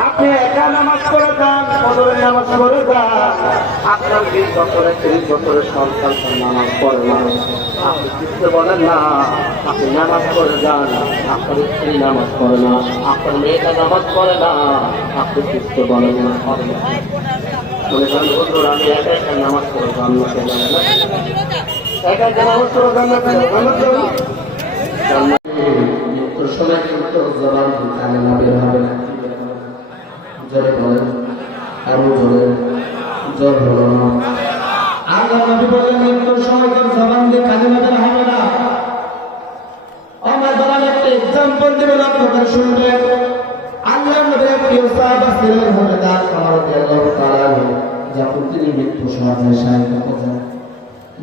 আপনি একা নামাজ করে যান আমার করে যান। আপনার বিশ বছরের তিরিশ বছরের সন্তান নামাজ পড়ে না আপনি কিছু বলেন না? আপনি নামাজ পড়ে যান আপনার স্ত্রী নামাজ পড়ে না। আপনার মেয়েটা নামাজ পড়ে না। আপনি কিছু বলেন না? না মনে করেন হুজুর আমি একা একা নামাজ পড়ে যাব না। একা একা নামাজ পড়ে যাব জান্নাতে যাব জান্নাতে সময় কিন্তু জবান কানে না। বের হবে না জোরে বলেন আরও জোরে জোর হলো না। আল্লাহ নবী বললেন সময় একটা তিনি মৃত্যু সজ্জায় শায়িত হতেন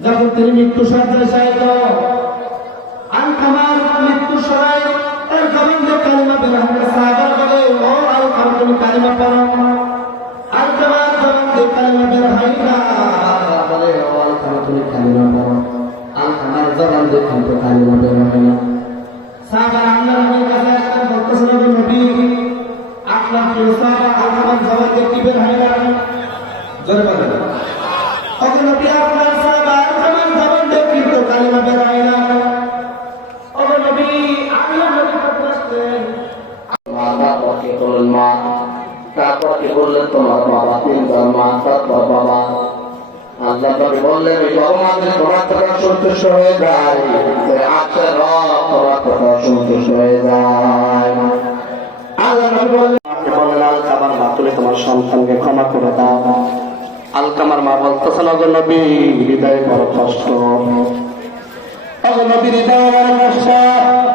যখন তিনি মৃত্যু সজ্জায় সময় বলে কালিমা পড়ো। কালিমা পড়ো আল কামার জবান দিয়ে বের জবানকে কি বের বের বললেন তারপরে তোমার বাবা তিনবার মা তারপর বাবা আল্লাহ নবী বললেন যদি তোমার কথা সন্তুষ্ট হয়ে যায়। রব তোমার কথা সন্তুষ্ট হয়ে যায়। আল্লাহ নবী বললেন বললেন, আলকামার মা, তুমি তোমার সন্তানকে ক্ষমা করে দাও। আলকামার মা বলতেছেন অগ নবী, হৃদয় বড় কষ্ট। নবী, হৃদয়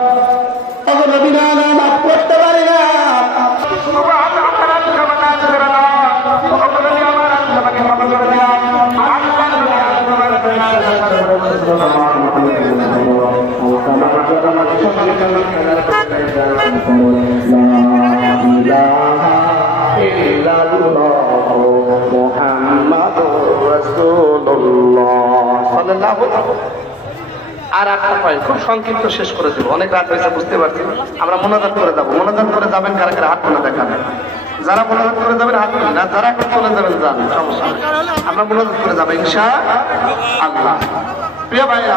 আর একটা পয়েন্ট খুব সংক্ষিপ্ত শেষ করে দেবো। অনেক রাত হয়েছে, বুঝতে পারছি আমরা মনোজাত করে যাব। মনোজাত করে যাবেন কারা কারা? হাত মনে দেখাবেন যারা মনোজাত করে যাবেন, হাত তুলবেন আর যারা এখন চলে যাবেন, যান। সমস্যা আমরা মনোজাত করে যাব, ইনশা আল্লাহ। প্রিয় ভাইরা